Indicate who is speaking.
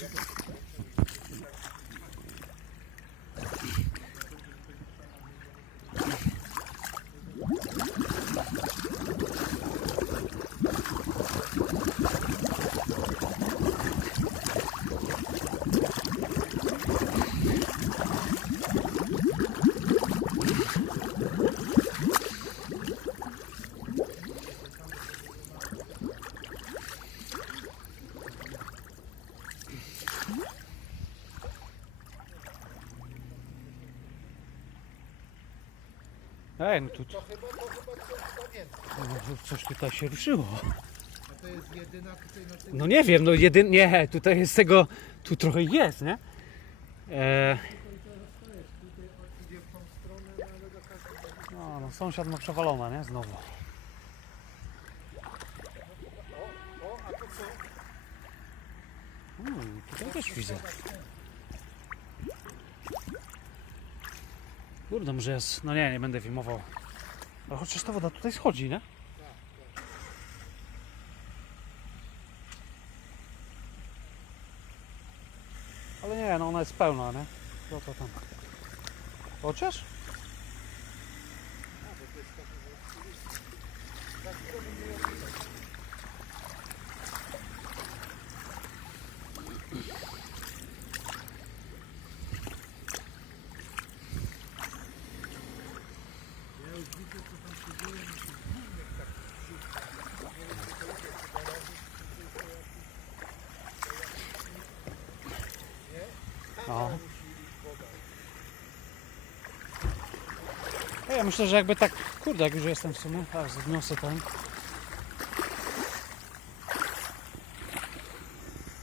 Speaker 1: Yeah. Ej, no tu
Speaker 2: To chyba, to chyba coś
Speaker 1: coś tutaj się ruszyło.
Speaker 2: A to jest jedyna tutaj na tym...
Speaker 1: No nie wiem, no jedyn... Nie, tutaj jest tego... Tu trochę jest, nie? E,
Speaker 2: no
Speaker 1: no, sąsiad ma przewalona, nie? Znowu.
Speaker 2: O, a to co?
Speaker 1: Hmm, tutaj też widzę. Kurde, może jest... No nie, nie będę filmował. Ale chociaż ta woda tutaj schodzi, nie? Ale nie, no ona jest pełna, nie? Co to tam? Chociaż?
Speaker 2: Ja już widzę, co tam się dzieje, mi się gównek tak wrzuca. Nie wiem, czy to idzie chyba razy, czy to jakiś... Nie? Tam
Speaker 1: No. Ja myślę, że jakby tak, kurde, jak już jestem w sumie, aż zniosę ten.